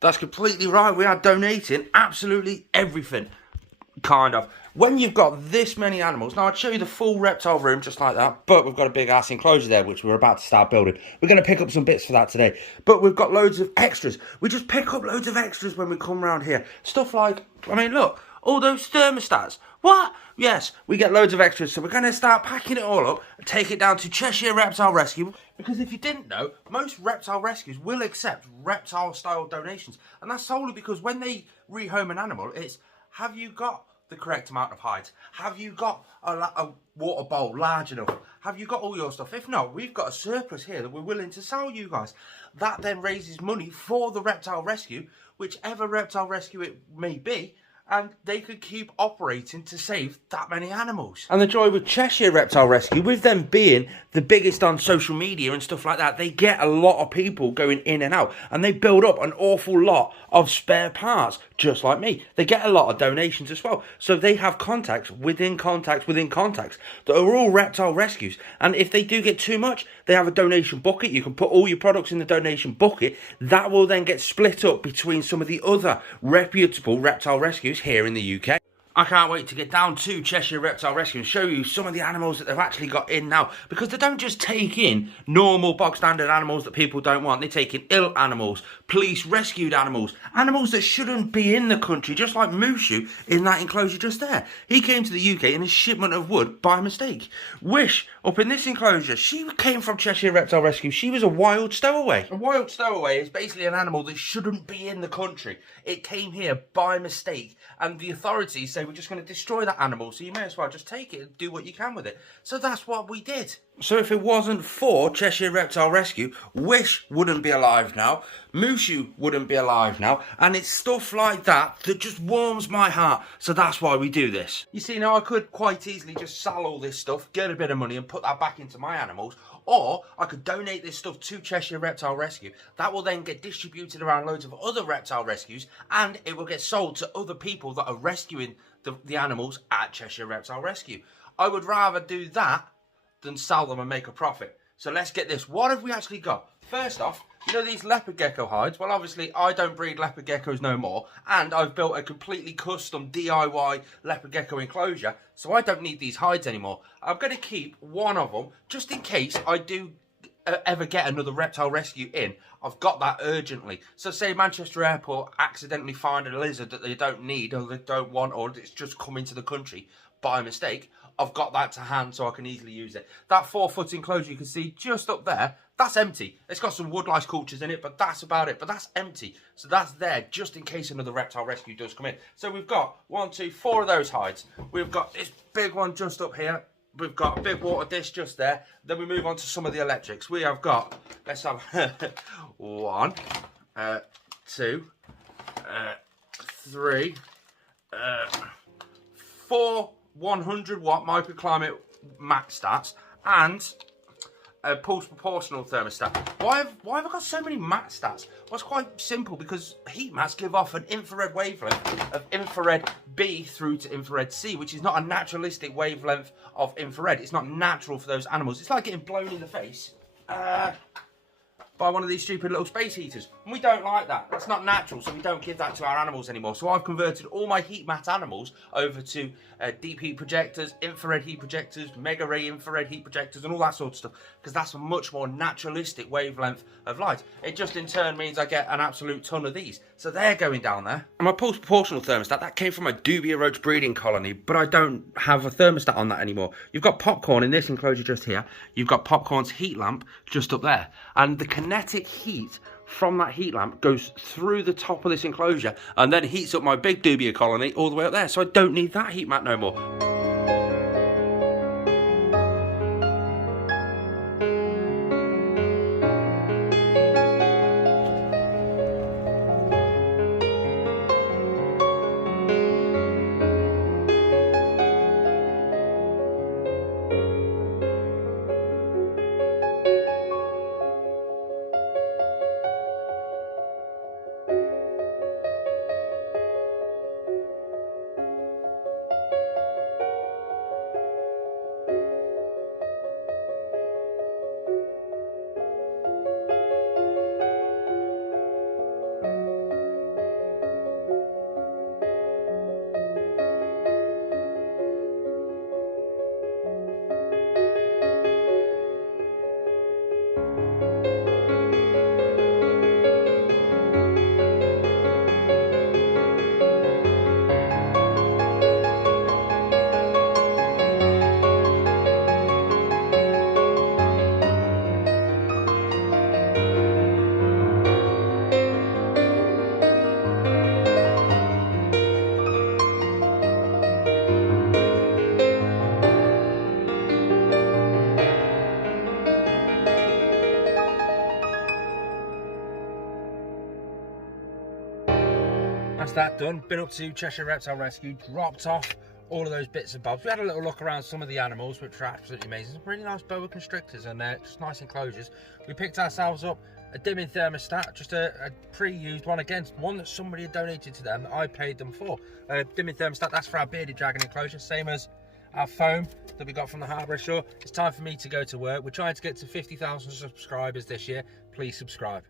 That's completely right. We are donating absolutely everything. Kind of. When you've got this many animals, now I'd show you the full reptile room just like that, but we've got a big ass enclosure there, which we're about to start building. We're going to pick up some bits for that today, but we've got loads of extras. We just pick up loads of extras when we come around here. Stuff like, I mean, look, all those thermostats. What? Yes, we get loads of extras, so we're going to start packing it all up and take it down to Cheshire Reptile Rescue. Because if you didn't know, most reptile rescues will accept reptile-style donations, and that's solely because when they rehome an animal, it's, have you got the correct amount of hides? Have you got a water bowl large enough? Have you got all your stuff? If not, we've got a surplus here that we're willing to sell you guys. That then raises money for the reptile rescue, whichever reptile rescue it may be, and they could keep operating to save that many animals. And the joy with Cheshire Reptile Rescue, with them being the biggest on social media and stuff like that, they get a lot of people going in and out, and they build up an awful lot of spare parts, just like me. They get a lot of donations as well, so they have contacts within contacts within contacts that are all reptile rescues, and if they do get too much, they have a donation bucket. You can put all your products in the donation bucket. That will then get split up between some of the other reputable reptile rescues here in the UK. I can't wait to get down to Cheshire Reptile Rescue and show you some of the animals that they've actually got in now. Because they don't just take in normal bog standard animals that people don't want. They take in ill animals, police rescued animals, animals that shouldn't be in the country, just like Mushu in that enclosure just there. He came to the UK in a shipment of wood by mistake. Wish, up in this enclosure, she came from Cheshire Reptile Rescue. She was a wild stowaway. A wild stowaway is basically an animal that shouldn't be in the country. It came here by mistake, and the authorities say we're just going to destroy that animal, so you may as well just take it and do what you can with it. So that's what we did. So if it wasn't for Cheshire Reptile Rescue, Wish wouldn't be alive now, Mushu wouldn't be alive now, and it's stuff like that that just warms my heart. So that's why we do this. You see, now I could quite easily just sell all this stuff, get a bit of money and put that back into my animals, or I could donate this stuff to Cheshire Reptile Rescue. That will then get distributed around loads of other reptile rescues, and it will get sold to other people that are rescuing the animals at Cheshire Reptile Rescue. I would rather do that than sell them and make a profit. So let's get this. What have we actually got? First off, you know these leopard gecko hides? Well, obviously, I don't breed leopard geckos no more, and I've built a completely custom DIY leopard gecko enclosure, so I don't need these hides anymore. I'm going to keep one of them, just in case I do ever get another reptile rescue in. I've got that urgently. So say Manchester Airport accidentally find a lizard that they don't need, or they don't want, or it's just come into the country by mistake, I've got that to hand so I can easily use it. That 4-foot enclosure you can see just up there, that's empty. It's got some wood lice cultures in it, but that's about it. But that's empty. So that's there just in case another reptile rescue does come in. So we've got 1, 2, 4 of those hides. We've got this big one just up here. We've got a big water dish just there. Then we move on to some of the electrics. We have got, let's have 1, 2, 3, 4 100-watt microclimate max stats and a pulse proportional thermostat. Why have I got so many mat stats? Well, it's quite simple because heat mats give off an infrared wavelength of infrared B through to infrared C, which is not a naturalistic wavelength of infrared. It's not natural for those animals. It's like getting blown in the face by one of these stupid little space heaters. And we don't like that. That's not natural, so we don't give that to our animals anymore. So I've converted all my heat mat animals over to deep heat projectors, infrared heat projectors, mega ray infrared heat projectors, and all that sort of stuff, because that's a much more naturalistic wavelength of light. It just in turn means I get an absolute ton of these. So they're going down there. And my pulse proportional thermostat, that came from my dubia roach breeding colony, but I don't have a thermostat on that anymore. You've got popcorn in this enclosure just here. You've got popcorn's heat lamp just up there. And the kinetic heat from that heat lamp goes through the top of this enclosure and then heats up my big dubia colony all the way up there. So I don't need that heat mat no more. That's that done. Been up to Cheshire Reptile Rescue, dropped off all of those bits and bobs. We had a little look around some of the animals, which are absolutely amazing. Some really nice boa constrictors and just nice enclosures. We picked ourselves up a dimming thermostat, just a pre-used one, again, one that somebody had donated to them that I paid them for. Dimming thermostat, that's for our bearded dragon enclosure, same as our foam that we got from the harbour ashore. It's time for me to go to work. We're trying to get to 50,000 subscribers this year. Please subscribe.